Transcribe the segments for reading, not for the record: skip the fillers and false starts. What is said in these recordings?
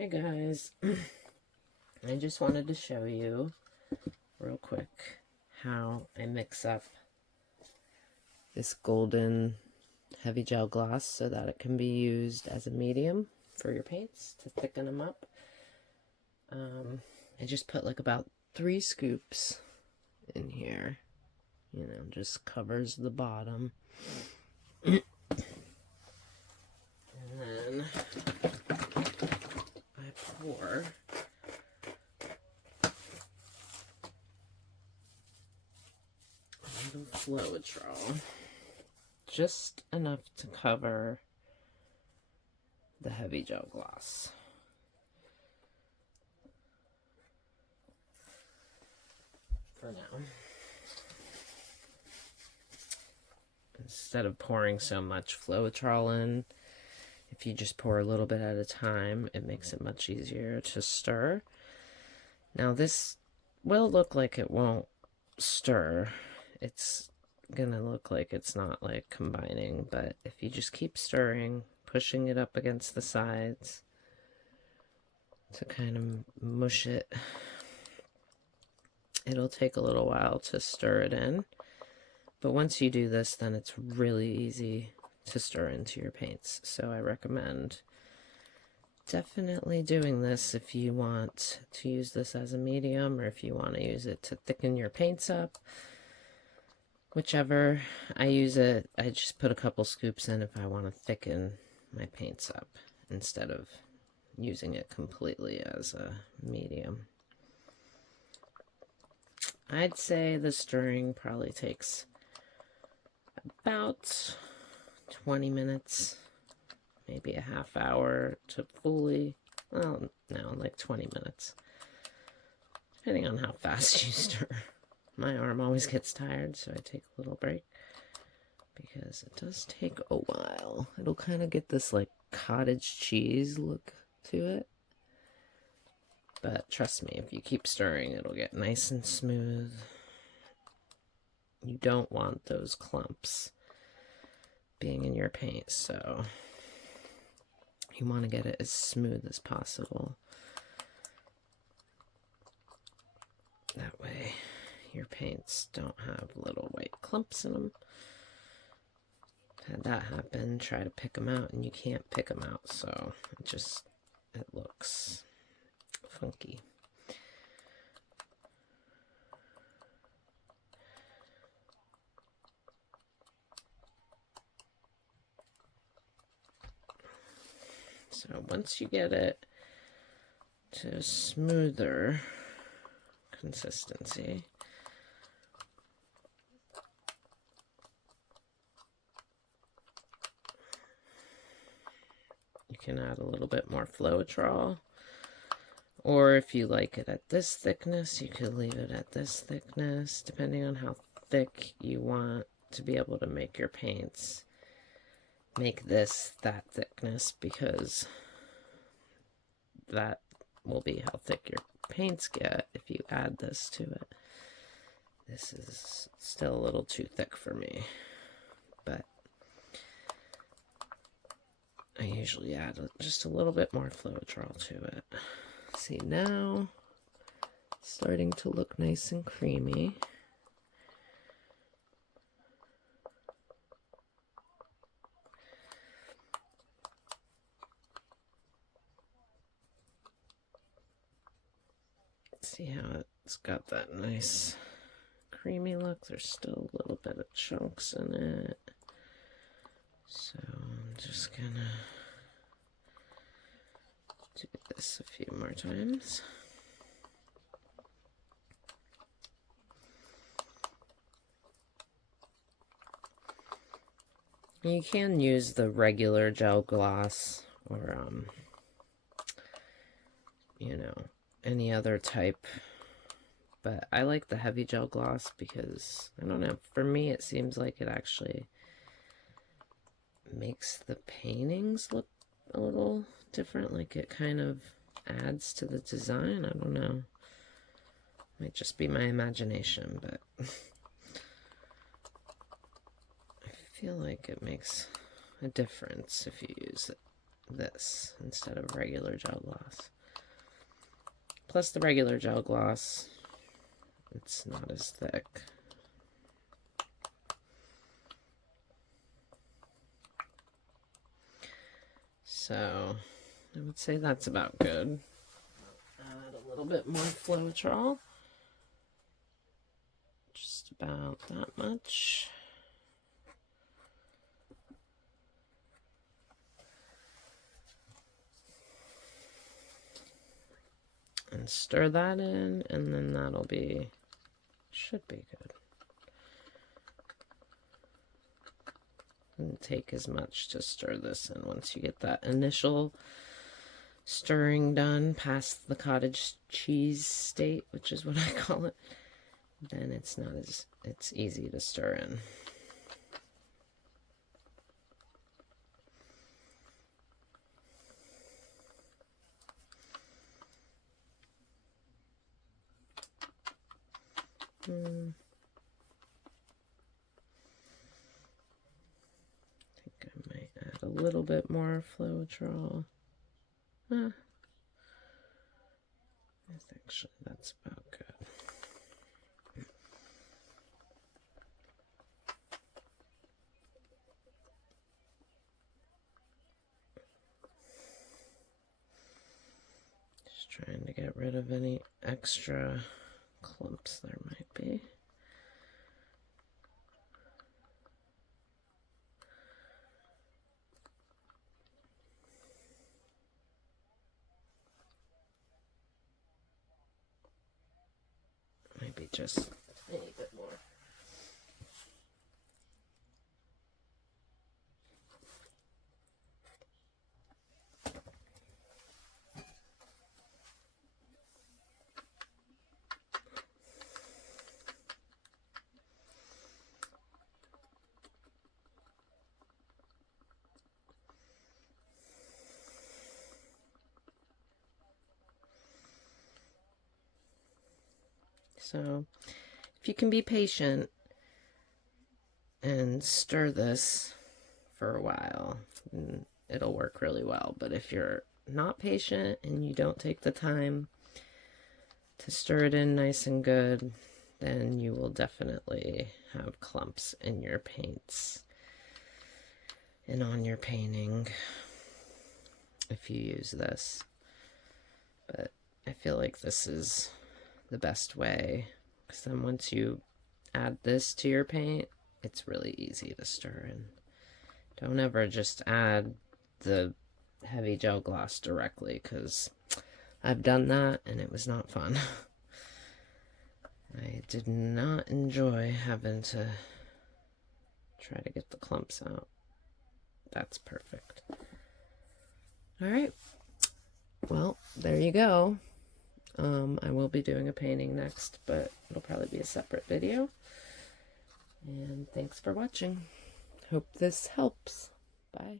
Hi guys, I just wanted to show you real quick how I mix up this golden heavy gel gloss so that it can be used as a medium for your paints to thicken them up. I just put like about 3 scoops in here, just covers the bottom. And then I pour a little Floetrol, just enough to cover the heavy gel gloss. For now. Instead of pouring so much Floetrol in, if you just pour a little bit at a time, it makes it much easier to stir. Now this will look like it won't stir. It's gonna look like it's not like combining, but if you just keep stirring, pushing it up against the sides to kind of mush it, it'll take a little while to stir it in. But once you do this, then it's really easy to stir into your paints. So I recommend definitely doing this if you want to use this as a medium, or if you want to use it to thicken your paints up. Whichever. I use it, I just put a couple scoops in if I want to thicken my paints up instead of using it completely as a medium. I'd say the stirring probably takes about 20 minutes, maybe a half hour to fully, well, no, like 20 minutes, depending on how fast you stir. My arm always gets tired, so I take a little break because it does take a while. It'll kind of get this like cottage cheese look to it. But trust me, if you keep stirring, it'll get nice and smooth. You don't want those clumps being in your paint, so you want to get it as smooth as possible. That way your paints don't have little white clumps in them. Had that happen, try to pick them out and you can't pick them out, so it looks funky. So once you get it to a smoother consistency, you can add a little bit more Floetrol. Or if you like it at this thickness, you could leave it at this thickness, depending on how thick you want to be able to make your paints. Make this that thickness, because that will be how thick your paints get if you add this to it. This is still a little too thick for me, but I usually add just a little bit more Floetrol to it. See, now it's starting to look nice and creamy. See how it's got that nice creamy look? There's still a little bit of chunks in it. So I'm just gonna do this a few more times. You can use the regular gel gloss or, any other type, but I like the heavy gel gloss because, I don't know, for me it seems like it actually makes the paintings look a little different, like it kind of adds to the design. I don't know, might just be my imagination, but I feel like it makes a difference if you use this instead of regular gel gloss. Plus the regular gel gloss, it's not as thick. So I would say that's about good. Add a little bit more Floetrol. Just about that much. And stir that in, and then that'll be, should be good. Doesn't take as much to stir this in. Once you get that initial stirring done past the cottage cheese state, which is what I call it, then it's not as, it's easy to stir in. I think I might add a little bit more Floetrol. Actually, that's about good. Just trying to get rid of any extra clumps there might be. Maybe just a bit more. So if you can be patient and stir this for a while, it'll work really well. But if you're not patient and you don't take the time to stir it in nice and good, then you will definitely have clumps in your paints and on your painting if you use this. But I feel like this is the best way, because then once you add this to your paint, it's really easy to stir in. Don't ever just add the heavy gel gloss directly, because I've done that and it was not fun. I did not enjoy having to try to get the clumps out. That's perfect. Alright, well, there you go. I will be doing a painting next, but it'll probably be a separate video. And thanks for watching. Hope this helps. Bye.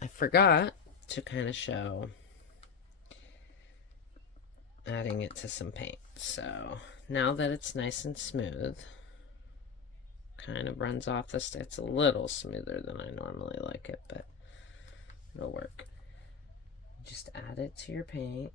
I forgot to kind of show adding it to some paint. So now that it's nice and smooth, kind of runs off the stick. It's a little smoother than I normally like it, but it'll work. Just add it to your paint.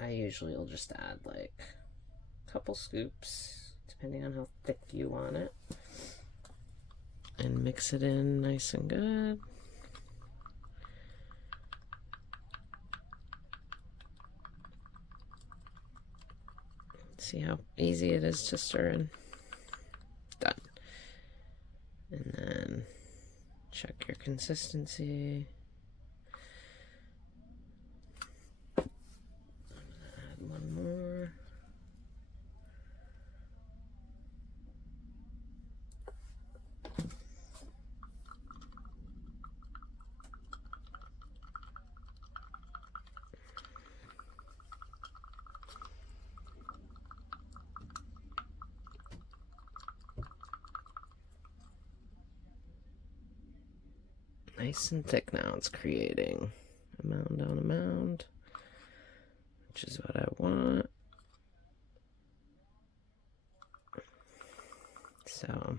I usually will just add like a couple scoops, depending on how thick you want it, and mix it in nice and good. See how easy it is to stir in. Done. And then check your consistency. Add one more. Nice and thick now. It's creating a mound on a mound, which is what I want. So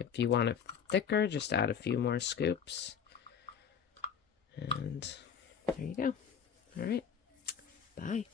if you want it thicker, just add a few more scoops. And there you go. All right. Bye.